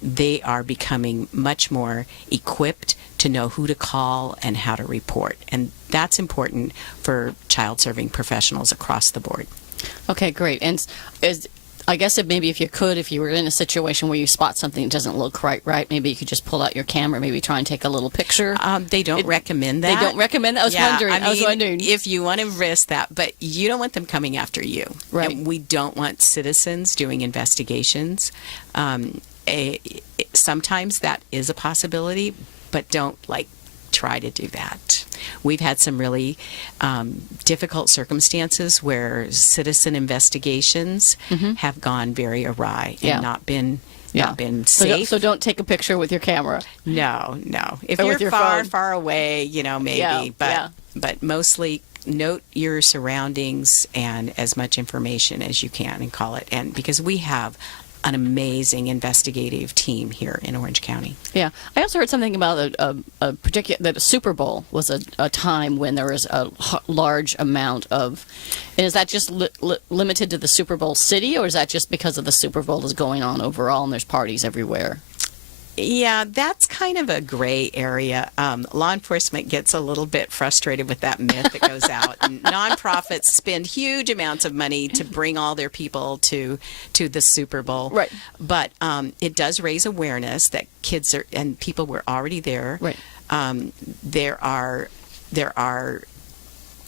They are becoming much more equipped to know who to call and how to report, and that's important for child serving professionals across the board. Okay, great. And I guess if you were in a situation where you spot something that doesn't look quite right, maybe you could just pull out your camera, maybe try and take a little picture. They don't recommend that. They don't recommend that? I was wondering. If you want to risk that, but you don't want them coming after you. Right. And we don't want citizens doing investigations. Sometimes that is a possibility, but don't try to do that. We've had some really difficult circumstances where citizen investigations have gone very awry and not been safe. So don't take a picture with your camera. No. If Or you're with your far, phone. far away, maybe. But mostly note your surroundings and as much information as you can and call it. And because we have an amazing investigative team here in Orange County. Yeah. I also heard something about a particular, that a Super Bowl was a time when there was a large amount of, and is that just limited to the Super Bowl city, or is that just because of the Super Bowl is going on overall and there's parties everywhere? Yeah, that's kind of a gray area. Law enforcement gets a little bit frustrated with that myth that goes out. And nonprofits spend huge amounts of money to bring all their people to the Super Bowl. Right. But it does raise awareness that kids and people were already there. Right. There are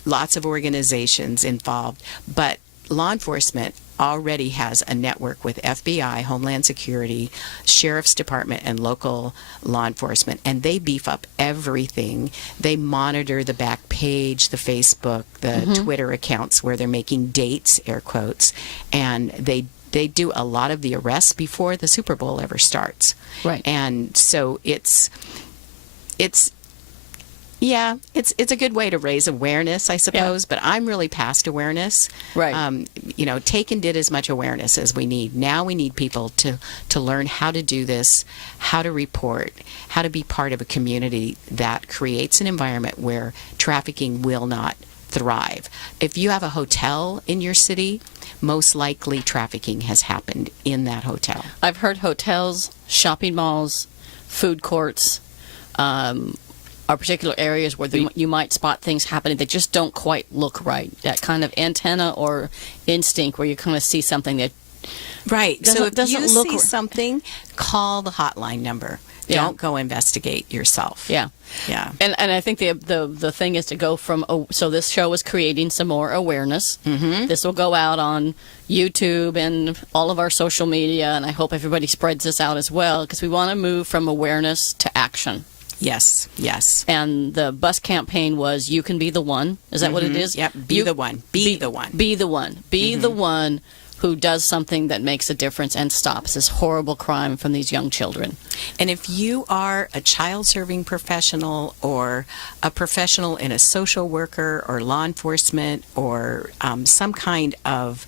lots of organizations involved, but law enforcement already has a network with FBI, Homeland Security, Sheriff's Department, and local law enforcement, and they beef up everything. They monitor the back page, the Facebook, the Twitter accounts where they're making dates, air quotes, and they do a lot of the arrests before the Super Bowl ever starts. Right. And so it's a good way to raise awareness, I suppose, but I'm really past awareness. Right. Taken did as much awareness as we need. Now we need people to learn how to do this, how to report, how to be part of a community that creates an environment where trafficking will not thrive. If you have a hotel in your city, most likely trafficking has happened in that hotel. I've heard hotels, shopping malls, food courts, are particular areas where you might spot things happening that just don't quite look right. That kind of antenna or instinct where you kind of see something that right. So if you look see something, call the hotline number. Yeah. Don't go investigate yourself. Yeah. Yeah. And I think the thing is to go from, so this show is creating some more awareness. Mm-hmm. This will go out on YouTube and all of our social media, and I hope everybody spreads this out as well, because we want to move from awareness to action. Yes, yes. And the bus campaign was, you can be the one. Is that what it is? Yep, be the one. Be the one. Be the one. Be the one who does something that makes a difference and stops this horrible crime from these young children. And if you are a child-serving professional or a professional in a social worker or law enforcement or some kind of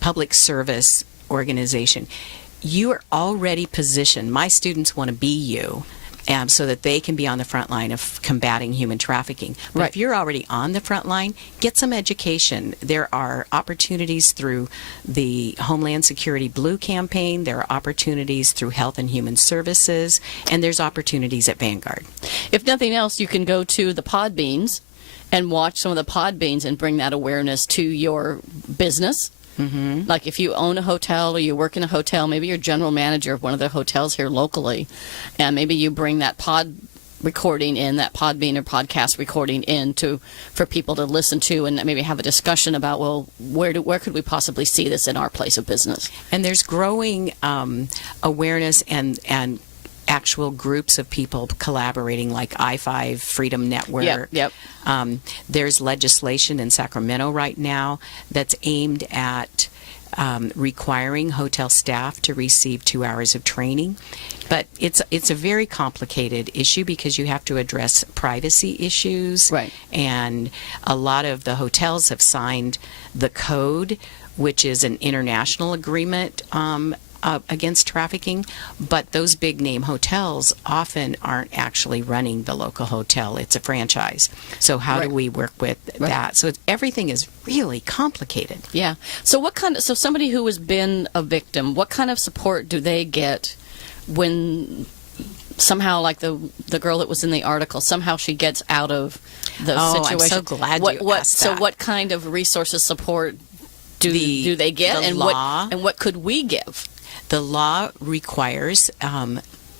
public service organization, you are already positioned. My students want to be you so that they can be on the front line of combating human trafficking. But Right. if you're already on the front line, get some education. There are opportunities through the Homeland Security Blue campaign. There are opportunities through Health and Human Services. And there's opportunities at Vanguard. If nothing else, you can go to the Podbeans and watch some of the Podbeans and bring that awareness to your business. Mm-hmm. Like if you own a hotel or you work in a hotel, maybe you're general manager of one of the hotels here locally, and maybe you bring that pod recording in, that Podbean or podcast recording in for people to listen to and maybe have a discussion about, well, where could we possibly see this in our place of business? And there's growing awareness and actual groups of people collaborating, like I-5 Freedom Network. Yep. There's legislation in Sacramento right now that's aimed at requiring hotel staff to receive 2 hours of training. But it's a very complicated issue because you have to address privacy issues. Right. And a lot of the hotels have signed the code, which is an international agreement against trafficking, but those big name hotels often aren't actually running the local hotel. It's a franchise. So how do we work with that? So everything is really complicated. Yeah. So so somebody who has been a victim, what kind of support do they get when somehow, like the girl that was in the article, somehow she gets out of the situation? I'm so glad you asked So that. what kind of resources, support do they get, the and law, what could we give? The law requires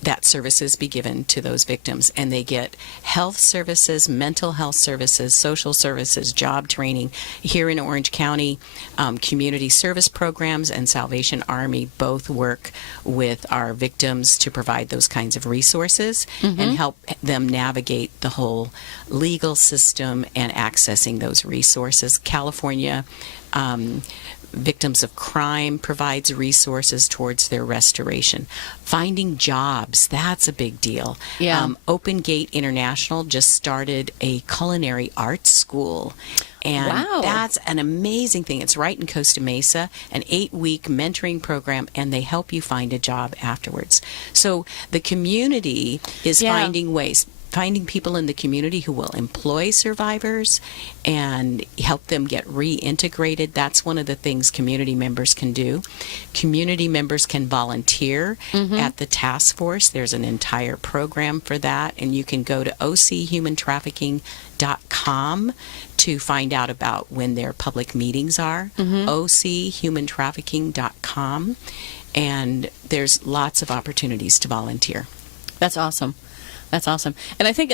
that services be given to those victims, and they get health services, mental health services, social services, job training. Here in Orange County, community service programs and Salvation Army both work with our victims to provide those kinds of resources and help them navigate the whole legal system and accessing those resources. California Victims of Crime provides resources towards their restoration. Finding jobs, that's a big deal. Yeah. Open Gate International just started a culinary arts school. And wow. That's an amazing thing. It's right in Costa Mesa, an 8-week mentoring program, and they help you find a job afterwards. So the community is finding ways. Finding people in the community who will employ survivors and help them get reintegrated. That's one of the things community members can do. Community members can volunteer at the task force. There's an entire program for that, and you can go to ochumantrafficking.com to find out about when their public meetings are. ochumantrafficking.com, and there's lots of opportunities to volunteer. That's awesome. That's awesome. And I think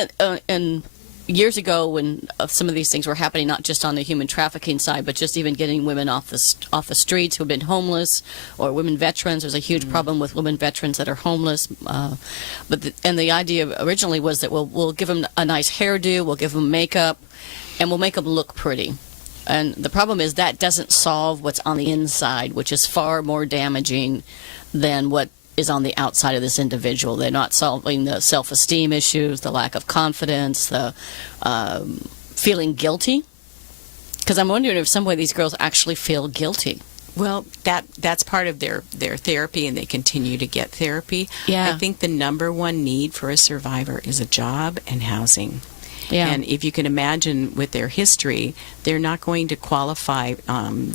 in years ago when some of these things were happening, not just on the human trafficking side, but just even getting women off the streets who have been homeless, or women veterans. There's a huge problem with women veterans that are homeless. But the idea originally was that we'll give them a nice hairdo, we'll give them makeup, and we'll make them look pretty. And the problem is that doesn't solve what's on the inside, which is far more damaging than what is on the outside of this individual. They're not solving the self-esteem issues, the lack of confidence, the feeling guilty. Because I'm wondering if some way these girls actually feel guilty. Well, that's part of their therapy, and they continue to get therapy. Yeah. I think the number one need for a survivor is a job and housing. Yeah. And if you can imagine with their history, they're not going to qualify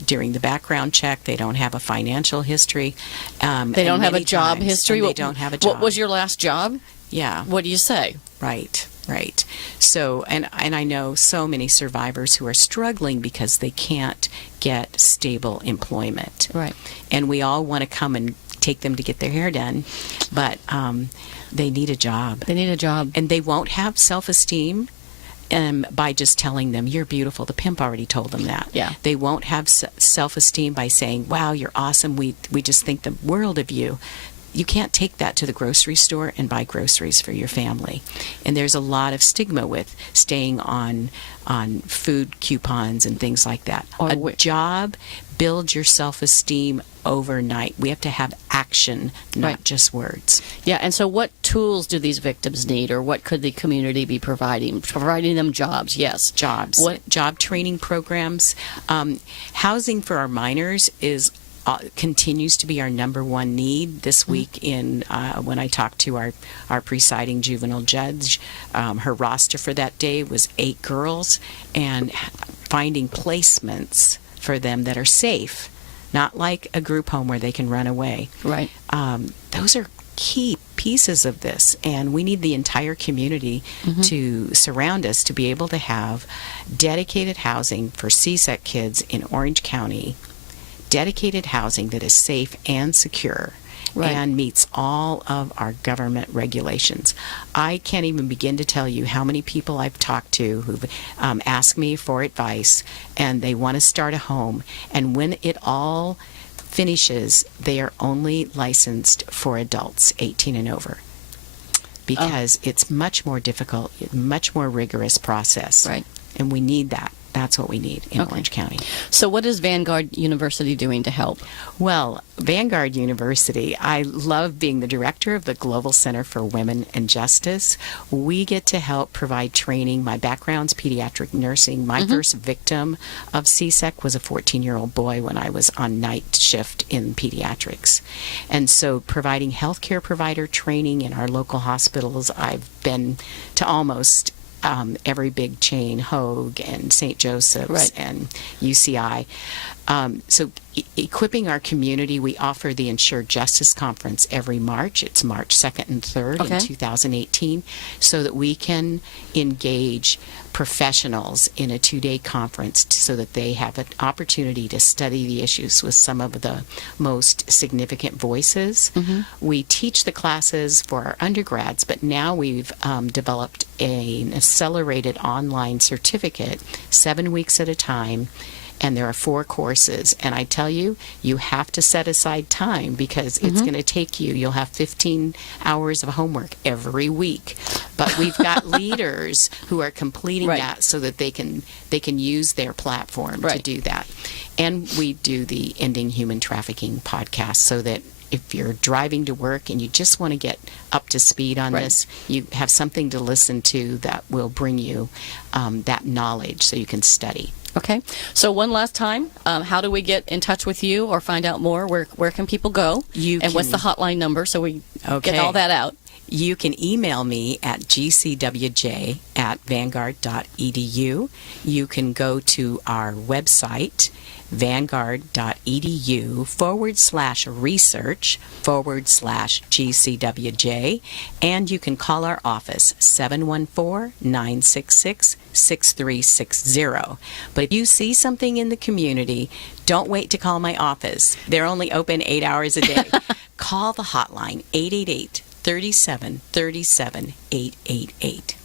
during the background check. They don't have a financial history. They don't have a job history. They don't have a job. What was your last job? Yeah. What do you say? Right. So, and I know so many survivors who are struggling because they can't get stable employment. Right. And we all want to come and take them to get their hair done, but they need a job. They need a job. And they won't have self-esteem by just telling them, you're beautiful. The pimp already told them that. Yeah. They won't have self-esteem by saying, wow, you're awesome. We just think the world of you. You can't take that to the grocery store and buy groceries for your family. And there's a lot of stigma with staying on food coupons and things like that. A job builds your self-esteem overnight. We have to have action, not just words. Yeah, and so what tools do these victims need, or what could the community be providing? Providing them jobs, yes. Jobs. Job training programs. Housing for our minors is continues to be our number one need. This week when I talked to our presiding juvenile judge, her roster for that day was 8 girls, and finding placements for them that are safe, not like a group home where they can run away. Right. Those are key pieces of this, and we need the entire community to surround us to be able to have dedicated housing for CSEC kids in Orange County, dedicated housing that is safe and secure. Right. And meets all of our government regulations. I can't even begin to tell you how many people I've talked to who've asked me for advice, and they want to start a home. And when it all finishes, they are only licensed for adults 18 and over, because it's much more difficult, much more rigorous process. Right. And we need that. That's what we need in Orange County. So what is Vanguard University doing to help? Well, Vanguard University, I love being the director of the Global Center for Women and Justice. We get to help provide training. My background's pediatric nursing. My first victim of CSEC was a 14-year-old boy when I was on night shift in pediatrics. And so providing healthcare provider training in our local hospitals, I've been to almost every big chain, Hoag and St. Joseph's and UCI. So equipping our community. We offer the Ensure Justice Conference every March. It's March 2nd and 3rd in 2018, so that we can engage professionals in a 2-day conference so that they have an opportunity to study the issues with some of the most significant voices. We teach the classes for our undergrads, but now we've developed an accelerated online certificate, 7 weeks at a time, and there are 4 courses. And I tell you, you have to set aside time because it's going to take you, you'll have 15 hours of homework every week. But we've got leaders who are completing that so that they can use their platform to do that. And we do the Ending Human Trafficking podcast so that if you're driving to work and you just want to get up to speed on this, you have something to listen to that will bring you that knowledge so you can study. Okay. So one last time, how do we get in touch with you or find out more? Where can people go? What's the hotline number so we get all that out? You can email me at gcwj@vanguard.edu. You can go to our website, vanguard.edu/research/GCWJ, and you can call our office 714-966-6360. But if you see something in the community, don't wait to call my office. They're only open 8 hours a day. Call the hotline 888-3737-888.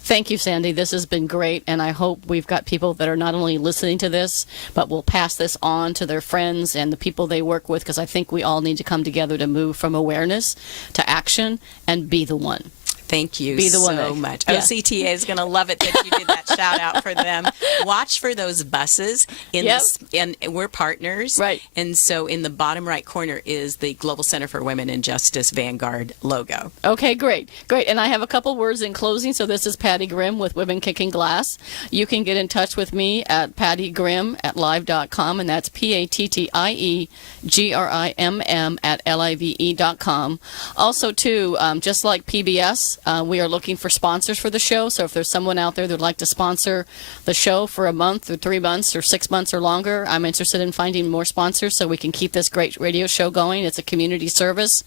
Thank you, Sandy. This has been great, and I hope we've got people that are not only listening to this, but will pass this on to their friends and the people they work with, because I think we all need to come together to move from awareness to action and be the one. Thank you Be the so one. much. Yeah. OCTA is going to love it that you did that shout out for them. Watch for those buses. And we're partners. Right. And so in the bottom right corner is the Global Center for Women and Justice Vanguard logo. Okay, great. Great. And I have a couple words in closing. So this is Patty Grimm with Women Kicking Glass. You can get in touch with me at pattygrimm@live.com, and that's PATTIEGRIMM@LIVE.com. Also, too, just like PBS, we are looking for sponsors for the show. So if there's someone out there that would like to sponsor the show for a month or 3 months or 6 months or longer, I'm interested in finding more sponsors so we can keep this great radio show going. It's a community service.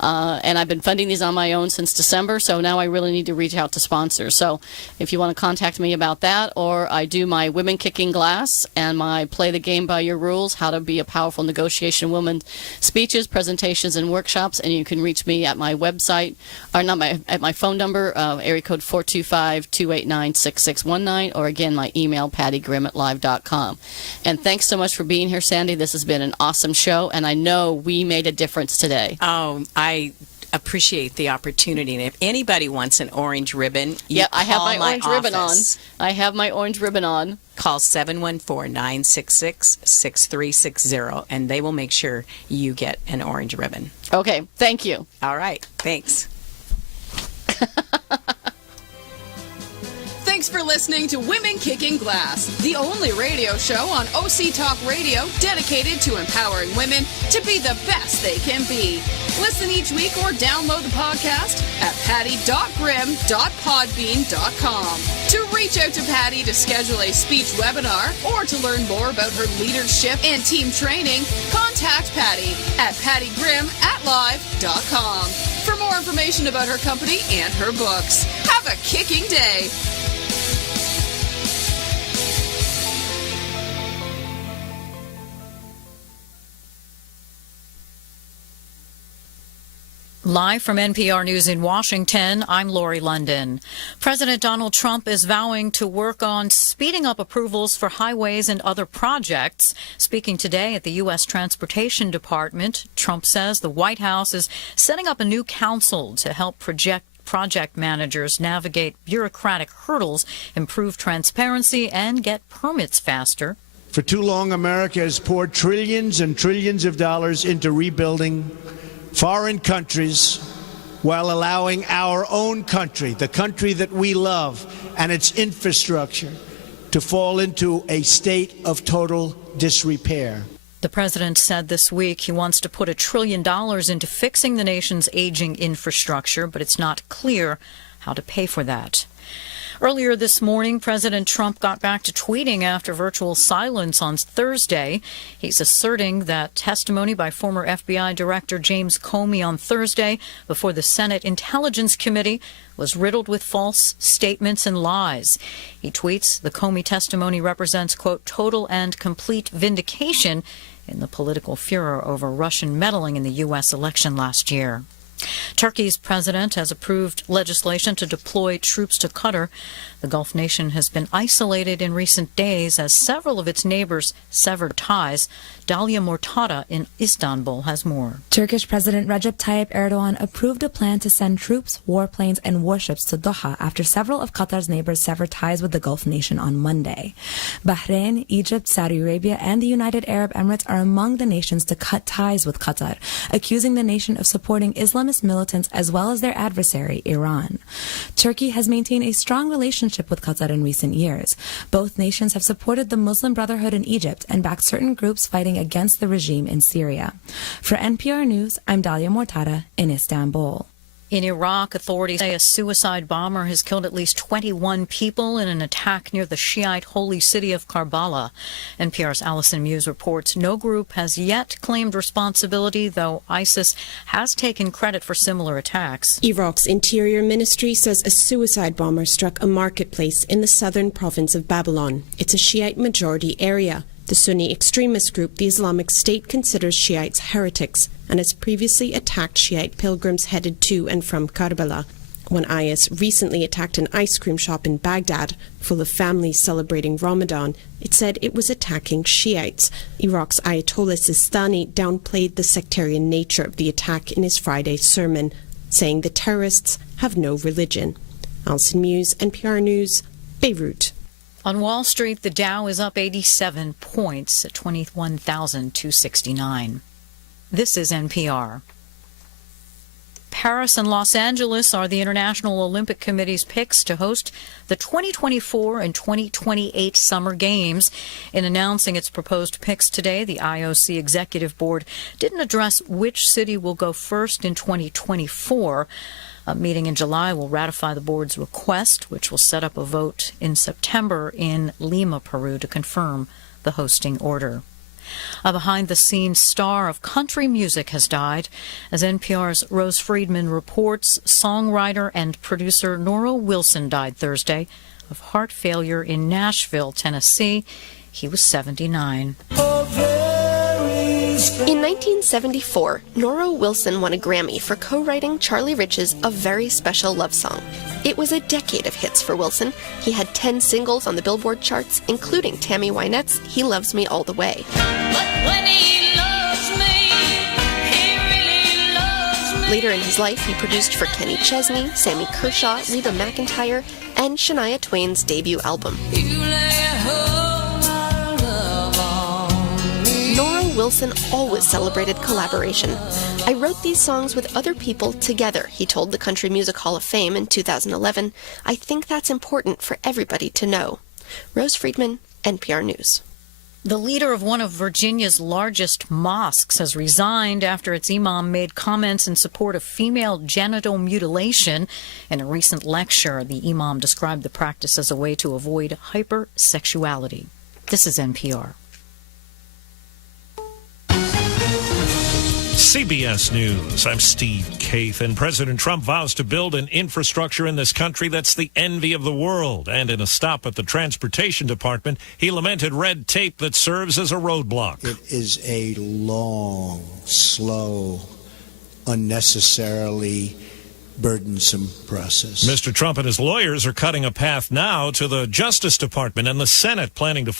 And I've been funding these on my own since December, so now I really need to reach out to sponsors. So if you want to contact me about that, or I do my Women Kicking Glass and my Play the Game by Your Rules, How to Be a Powerful Negotiation Woman speeches, presentations, and workshops, and you can reach me at my website, or not at my phone number, area code 425-289-6619, or again, my email, pattygrimm@live.com. And thanks so much for being here, Sandy. This has been an awesome show, and I know we made a difference today. Oh, I appreciate the opportunity. And if anybody wants an orange ribbon, I have my orange ribbon on. office. I have my orange ribbon on. Call 714-966-6360, and they will make sure you get an orange ribbon. Okay, thank you. All right, thanks. Thanks for listening to Women Kicking Glass, the only radio show on OC Talk Radio dedicated to empowering women to be the best they can be. Listen each week or download the podcast at patty.grimm.podbean.com. To reach out to Patty to schedule a speech webinar or to learn more about her leadership and team training, contact Patty at pattygrimm@live.com. For more information about her company and her books. Have a kicking day. Live from NPR News in Washington, I'm Lori London. President Donald Trump is vowing to work on speeding up approvals for highways and other projects. Speaking today at the U.S. Transportation Department, Trump says the White House is setting up a new council to help project managers navigate bureaucratic hurdles, improve transparency, and get permits faster. For too long, America has poured trillions and trillions of dollars into rebuilding foreign countries while allowing our own country, the country that we love, and its infrastructure to fall into a state of total disrepair. The president said this week he wants to put $1 trillion into fixing the nation's aging infrastructure, but it's not clear how to pay for that. Earlier this morning, President Trump got back to tweeting after virtual silence on Thursday. He's asserting that testimony by former FBI Director James Comey on Thursday before the Senate Intelligence Committee was riddled with false statements and lies. He tweets, the Comey testimony represents, quote, total and complete vindication in the political furor over Russian meddling in the U.S. election last year. Turkey's president has approved legislation to deploy troops to Qatar. The Gulf nation has been isolated in recent days as several of its neighbors severed ties. Dalia Mortada in Istanbul has more. Turkish President Recep Tayyip Erdogan approved a plan to send troops, warplanes, and warships to Doha after several of Qatar's neighbors severed ties with the Gulf nation on Monday. Bahrain, Egypt, Saudi Arabia, and the United Arab Emirates are among the nations to cut ties with Qatar, accusing the nation of supporting Islamist militants as well as their adversary, Iran. Turkey has maintained a strong relationship with Qatar in recent years. Both nations have supported the Muslim Brotherhood in Egypt and backed certain groups fighting against the regime in Syria. For NPR News, I'm Dalia Mortada in Istanbul. In Iraq, authorities say a suicide bomber has killed at least 21 people in an attack near the Shiite holy city of Karbala. NPR's Allison Muse reports no group has yet claimed responsibility, though ISIS has taken credit for similar attacks. Iraq's Interior Ministry says a suicide bomber struck a marketplace in the southern province of Babylon. It's a Shiite majority area. The Sunni extremist group, the Islamic State, considers Shiites heretics and has previously attacked Shiite pilgrims headed to and from Karbala. When IS recently attacked an ice cream shop in Baghdad full of families celebrating Ramadan, it said it was attacking Shiites. Iraq's Ayatollah Sistani downplayed the sectarian nature of the attack in his Friday sermon, saying the terrorists have no religion. Alison Muse, NPR News, Beirut. On Wall Street, the Dow is up 87 points at 21,269. This is NPR. Paris and Los Angeles are the International Olympic Committee's picks to host the 2024 and 2028 Summer Games. In announcing its proposed picks today, the IOC Executive Board didn't address which city will go first in 2024. A meeting in July will ratify the board's request, which will set up a vote in September in Lima, Peru, to confirm the hosting order. A behind-the-scenes star of country music has died. As NPR's Rose Friedman reports, songwriter and producer Nora Wilson died Thursday of heart failure in Nashville, Tennessee. He was 79. In 1974, Nora Wilson won a Grammy for co-writing Charlie Rich's A Very Special Love Song. It was a decade of hits for Wilson. He had 10 singles on the Billboard charts, including Tammy Wynette's He Loves Me All the Way. Later in his life, he produced for Kenny Chesney, Sammy Kershaw, Reba McEntire, and Shania Twain's debut album. Nora Wilson always celebrated collaboration. I wrote these songs with other people together, he told the Country Music Hall of Fame in 2011. I think that's important for everybody to know. Rose Friedman, NPR News. The leader of one of Virginia's largest mosques has resigned after its imam made comments in support of female genital mutilation. In a recent lecture, the imam described the practice as a way to avoid hypersexuality. This is NPR. CBS News, I'm Steve Kaith, and President Trump vows to build an infrastructure in this country that's the envy of the world. And in a stop at the Transportation Department, he lamented red tape that serves as a roadblock. It is a long, slow, unnecessarily burdensome process. Mr. Trump and his lawyers are cutting a path now to the Justice Department and the Senate, planning to